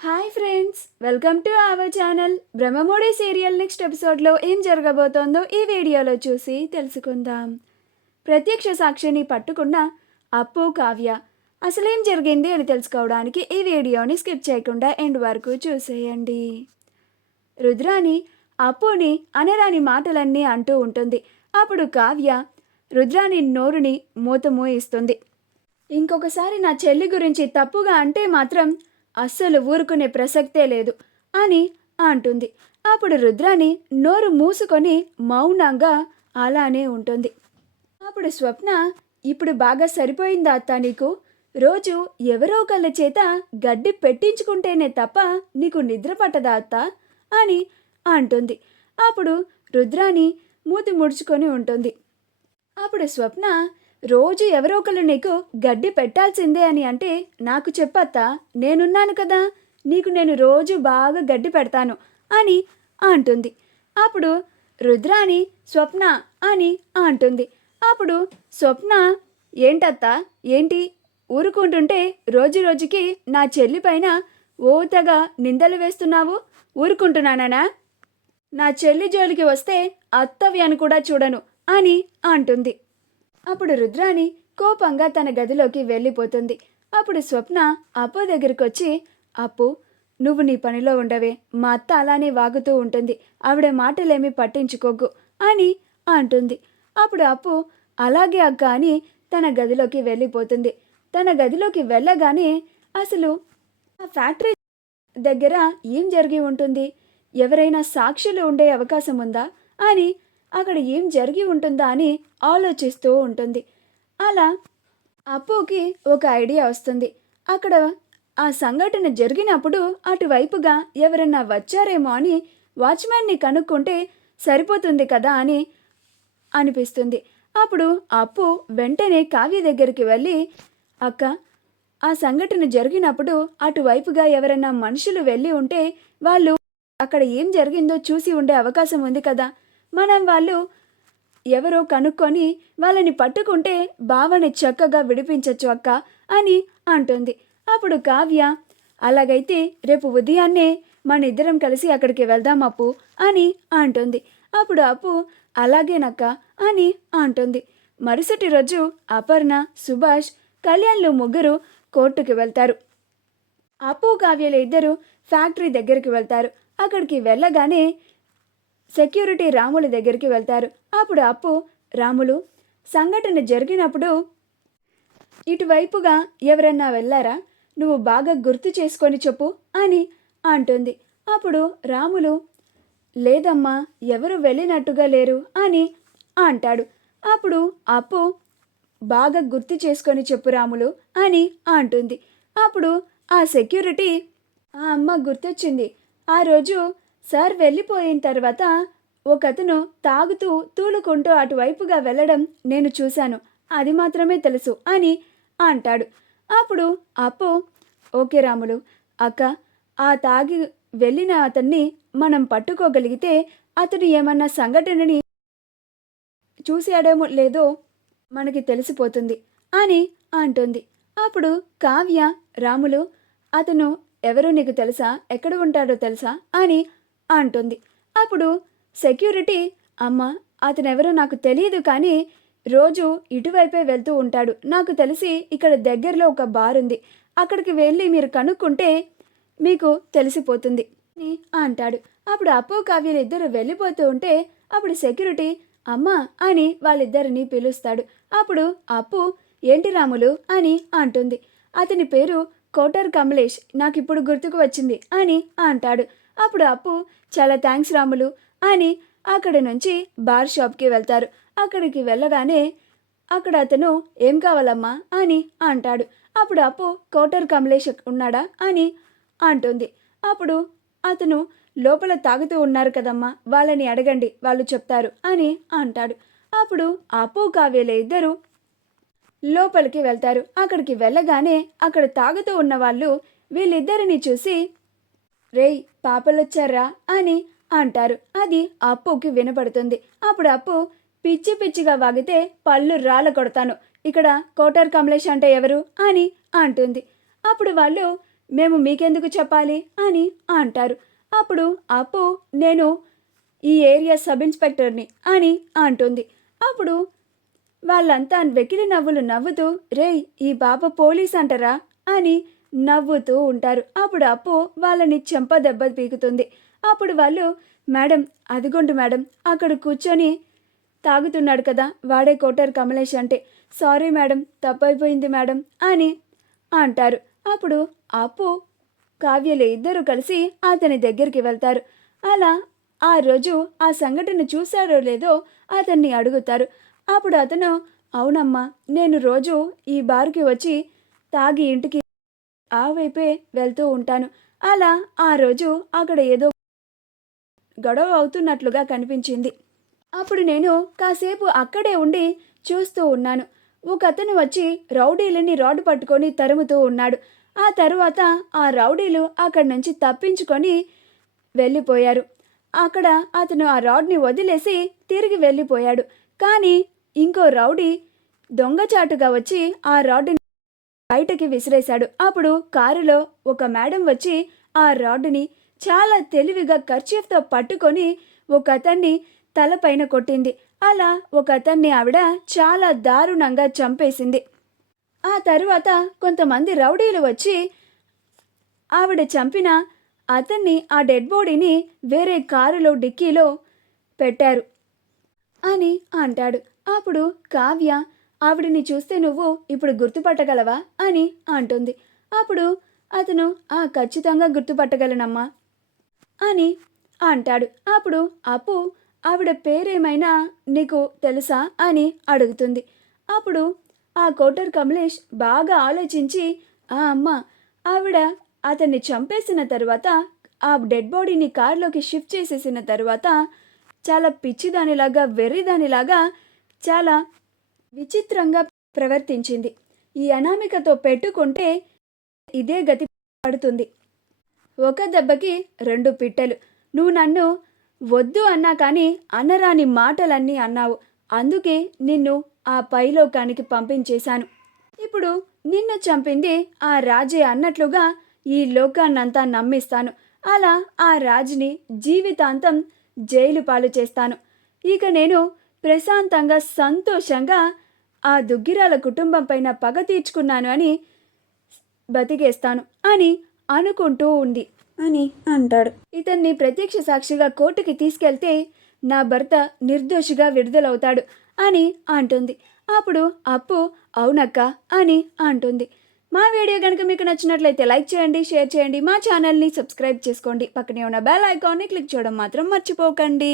Hi friends, welcome to our channel. Brahmamudi serial next ఎపిసోడ్లో ఏం జరగబోతోందో ఈ వీడియోలో చూసి తెలుసుకుందాం. ప్రత్యక్ష సాక్షిని పట్టుకున్న అప్పు, కావ్య అసలేం జరిగింది అని తెలుసుకోవడానికి ఈ వీడియోని స్కిప్ చేయకుండా ఎండ్ వరకు చూసేయండి. రుద్రాని అప్పుని అనరాని మాటలన్నీ అంటూ ఉంటుంది. అప్పుడు కావ్య రుద్రాని నోరుని మూతమూయిస్తుంది. ఇంకొకసారి నా చెల్లి గురించి తప్పుగా అంటే మాత్రం అస్సలు ఊరుకునే ప్రసక్తే లేదు అని అంటుంది. అప్పుడు రుద్రాని నోరు మూసుకొని మౌనంగా అలానే ఉంటుంది. అప్పుడు స్వప్న, ఇప్పుడు బాగా సరిపోయిందా అత్త నీకు? రోజు ఎవరో ఒకళ్ళ చేత గడ్డి పెట్టించుకుంటేనే తప్ప నీకు నిద్ర పట్టదా అత్త అని అంటుంది. అప్పుడు రుద్రాని మూతి ముడుచుకొని ఉంటుంది. అప్పుడు స్వప్న, రోజు ఎవరో ఒకళ్ళు నీకు గడ్డి పెట్టాల్సిందే అని అంటే నాకు చెప్పత్తా, నేనున్నాను కదా, నీకు నేను రోజు బాగా గడ్డి పెడతాను అని అంటుంది. అప్పుడు రుద్రాని స్వప్న అని అంటుంది. అప్పుడు స్వప్న, ఏంటత్తా, ఏంటి ఊరుకుంటుంటే రోజు రోజుకి నా చెల్లి పైన ఓతగా నిందలు వేస్తున్నావు? ఊరుకుంటున్నానా? నా చెల్లి జోలికి వస్తే అత్తవి అని కూడా చూడను అని అంటుంది. అప్పుడు రుద్రాని కోపంగా తన గదిలోకి వెళ్ళిపోతుంది. అప్పుడు స్వప్న అప్పు దగ్గరికి వచ్చి, అప్పు, నువ్వు నీ పనిలో ఉండవే, మా అత్త అలానే వాగుతూ ఉంటుంది, ఆవిడ మాటలేమీ పట్టించుకోకు అని అంటుంది. అప్పుడు అప్పు, అలాగే అక్క అని తన గదిలోకి వెళ్ళిపోతుంది. తన గదిలోకి వెళ్ళగానే అసలు ఆ ఫ్యాక్టరీ దగ్గర ఏం జరిగి ఉంటుంది, ఎవరైనా సాక్షులు ఉండే అవకాశం ఉందా అని, అక్కడ ఏం జరిగి ఉంటుందా అని ఆలోచిస్తూ ఉంటుంది. అలా అప్పుకి ఒక ఐడియా వస్తుంది. అక్కడ ఆ సంఘటన జరిగినప్పుడు అటువైపుగా ఎవరైనా వచ్చారేమో అని వాచ్మ్యాన్ని కనుక్కుంటే సరిపోతుంది కదా అని అనిపిస్తుంది. అప్పుడు అప్పు వెంటనే కావ్య దగ్గరికి వెళ్ళి, అక్క, ఆ సంఘటన జరిగినప్పుడు అటువైపుగా ఎవరైనా మనుషులు వెళ్ళి ఉంటే వాళ్ళు అక్కడ ఏం జరిగిందో చూసి ఉండే అవకాశం ఉంది కదా, మనం వాళ్ళు ఎవరో కనుక్కొని వాళ్ళని పట్టుకుంటే బావని చక్కగా విడిపించచ్చు అక్క అని అంటుంది. అప్పుడు కావ్య, అలాగైతే రేపు ఉదయాన్నే మన ఇద్దరం కలిసి అక్కడికి వెళ్దాం అప్పు అని అంటుంది. అప్పుడు అప్పు, అలాగేనక్క అని అంటుంది. మరుసటి రోజు అపర్ణ, సుభాష్, కళ్యాణ్లు ముగ్గురు కోర్టుకి వెళ్తారు. అప్పు, కావ్యలు ఇద్దరు ఫ్యాక్టరీ దగ్గరికి వెళ్తారు. అక్కడికి వెళ్ళగానే సెక్యూరిటీ రాముల దగ్గరికి వెళ్తారు. అప్పుడు అప్పు, రాములు, సంఘటన జరిగినప్పుడు ఇటువైపుగా ఎవరన్నా వెళ్ళారా? నువ్వు బాగా గుర్తు చేసుకొని చెప్పు అని అంటుంది. అప్పుడు రాములు, లేదమ్మా, ఎవరు వెళ్ళినట్టుగా లేరు అని అంటాడు. అప్పుడు అప్పు, బాగా గుర్తు చేసుకొని చెప్పు రాములు అని అంటుంది. అప్పుడు ఆ సెక్యూరిటీ, ఆ అమ్మ గుర్తొచ్చింది, ఆ రోజు సార్ వెళ్ళిపోయిన తర్వాత ఒకతను తాగుతూ తూలుకుంటూ అటువైపుగా వెళ్ళడం నేను చూశాను, అది మాత్రమే తెలుసు అని అంటాడు. అప్పుడు అప్పు, ఓకే రాములు, అక్క, ఆ తాగి వెళ్ళిన అతన్ని మనం పట్టుకోగలిగితే అతను ఏమన్నా సంఘటనని చూసాడేమో లేదో మనకి తెలిసిపోతుంది అని అంటుంది. అప్పుడు కావ్య, రాములు, అతను ఎవరో నీకు తెలుసా, ఎక్కడ ఉంటాడో తెలుసా అని అంటుంది. అప్పుడు సెక్యూరిటీ, అమ్మ, అతనెవరో నాకు తెలియదు, కానీ రోజు ఇటువైపే వెళ్తూ ఉంటాడు, నాకు తెలిసి ఇక్కడ దగ్గరలో ఒక బార్ ఉంది, అక్కడికి వెళ్ళి మీరు కనుక్కుంటే మీకు తెలిసిపోతుంది అని అంటాడు. అప్పుడు అప్పు, కావ్యలు ఇద్దరు వెళ్ళిపోతూ ఉంటే అప్పుడు సెక్యూరిటీ అమ్మ అని వాళ్ళిద్దరిని పిలుస్తాడు. అప్పుడు అప్పు, ఏంటి రాములు అని అంటుంది. అతని పేరు కోటర్ కమలేష్, నాకు ఇప్పుడు గుర్తుకు వచ్చింది అని అంటాడు. అప్పుడు అప్పు, చాలా థ్యాంక్స్ రాములు అని అక్కడి నుంచి బార్ షాప్కి వెళ్తారు. అక్కడికి వెళ్ళగానే అక్కడ అతను, ఏం కావాలమ్మా అని అంటాడు. అప్పుడు అప్పు, కోటర్ కమలేష్ ఉన్నాడా అని అంటుంది. అప్పుడు అతను, లోపల తాగుతూ ఉన్నారు కదమ్మా, వాళ్ళని అడగండి, వాళ్ళు చెప్తారు అని అంటాడు. అప్పుడు అప్పు, కావ్యలే ఇద్దరు లోపలికి వెళ్తారు. అక్కడికి వెళ్ళగానే అక్కడ తాగుతూ ఉన్న వాళ్ళు వీళ్ళిద్దరిని చూసి, రేయ్, పాపలొచ్చారా అని అంటారు. అది అప్పుకి వినపడుతుంది. అప్పుడు అప్పు, పిచ్చి పిచ్చిగా వాగితే పళ్ళు రాళ్ళ కొడతాను, ఇక్కడ కోటర్ కమలేష్ అంటే ఎవరు అని అంటుంది. అప్పుడు వాళ్ళు, మేము మీకెందుకు చెప్పాలి అని అంటారు. అప్పుడు అప్పు నేను ఈ ఏరియా సబ్ ఇన్స్పెక్టర్ని అని అంటుంది. అప్పుడు వాళ్ళంతా వెకిలి నవ్వులు నవ్వుతూ రేయ్ ఈ బాబా పోలీస్ అంటారా అని నవ్వుతూ ఉంటారు. అప్పుడు అప్పు వాళ్ళని చెంప దెబ్బ పీకుతుంది. అప్పుడు వాళ్ళు మేడం అదిగోండి మేడం అక్కడ కూర్చొని తాగుతున్నాడు కదా వాడే కోటర్ కమలేష్ అంటే సారీ మేడం తప్పైపోయింది మేడం అని అంటారు. అప్పుడు అప్పు కావ్యలు ఇద్దరు కలిసి అతని దగ్గరికి వెళ్తారు. అలా ఆ రోజు ఆ సంఘటన చూశారో లేదో అతన్ని అడుగుతారు. అప్పుడు అతను అవునమ్మా నేను రోజు ఈ బార్కి వచ్చి తాగి ఇంటికి ఆ వైపే వెళ్తూ ఉంటాను. అలా ఆ రోజు అక్కడ ఏదో గొడవ అవుతున్నట్లుగా కనిపించింది. అప్పుడు నేను కాసేపు అక్కడే ఉండి చూస్తూ ఉన్నాను. ఒక అతను వచ్చి రౌడీలని రాడ్ పట్టుకొని తరుముతూ ఉన్నాడు. ఆ తరువాత ఆ రౌడీలు అక్కడి నుంచి తప్పించుకొని వెళ్ళిపోయారు. అక్కడ అతను ఆ రాడ్ని వదిలేసి తిరిగి వెళ్ళిపోయాడు. కానీ ఇంకో రౌడీ దొంగచాటుగా వచ్చి ఆ రాడ్ని బయటకి విసిరేశాడు. అప్పుడు కారులో ఒక మేడం వచ్చి ఆ రాడ్డుని చాలా తెలివిగా కర్చీఫ్తో పట్టుకొని ఒక అతన్ని తలపైన కొట్టింది. అలా ఒక అతన్ని ఆవిడ చాలా దారుణంగా చంపేసింది. ఆ తరువాత కొంతమంది రౌడీలు వచ్చి ఆవిడ చంపిన అతన్ని ఆ డెడ్ బాడీని వేరే కారులో డిక్కీలో పెట్టారు అని అంటాడు. అప్పుడు కావ్య ఆవిడని చూస్తే నువ్వు ఇప్పుడు గుర్తుపట్టగలవా అని అంటుంది. అప్పుడు అతను ఖచ్చితంగా గుర్తుపట్టగలనమ్మా అని అంటాడు. అప్పుడు అప్పు ఆవిడ పేరేమైనా నీకు తెలుసా అని అడుగుతుంది. అప్పుడు ఆ కోటర్ కమలేష్ బాగా ఆలోచించి అమ్మ ఆవిడ అతన్ని చంపేసిన తర్వాత ఆ డెడ్ బాడీని కారులోకి షిఫ్ట్ చేసేసిన తర్వాత చాలా పిచ్చిదానిలాగా వెర్రిదానిలాగా చాలా విచిత్రంగా ప్రవర్తించింది. ఈ అనామికతో పెట్టుకుంటే ఇదే గతి పడుతుంది. ఒక దెబ్బకి 2 పిట్టలు. నువ్వు నన్ను వద్దు అన్నా కానీ అనరాని మాటలన్నీ అన్నావు. అందుకే నిన్ను ఆ పైలోకానికి పంపించేశాను. ఇప్పుడు నిన్ను చంపింది ఆ రాజే అన్నట్లుగా ఈ లోకాన్నంతా నమ్మిస్తాను. అలా ఆ రాజుని జీవితాంతం జైలు పాలు చేస్తాను. ఇక నేను ప్రశాంతంగా సంతోషంగా ఆ దుగ్గిరాల కుటుంబం పైన పగ తీర్చుకున్నాను అని బతికేస్తాను అని అనుకుంటూ ఉంది అని అంటాడు. ఇతన్ని ప్రత్యక్ష సాక్షిగా కోర్టుకి తీసుకెళ్తే నా భర్త నిర్దోషిగా విడుదలవుతాడు అని అంటుంది. అప్పుడు అప్పు అవునక్క అని అంటుంది. మా వీడియో కనుక మీకు నచ్చినట్లయితే లైక్ చేయండి, షేర్ చేయండి, మా ఛానల్ని సబ్స్క్రైబ్ చేసుకోండి. పక్కనే ఉన్న బెల్ ఐకాన్ని క్లిక్ చేయడం మాత్రం మర్చిపోకండి.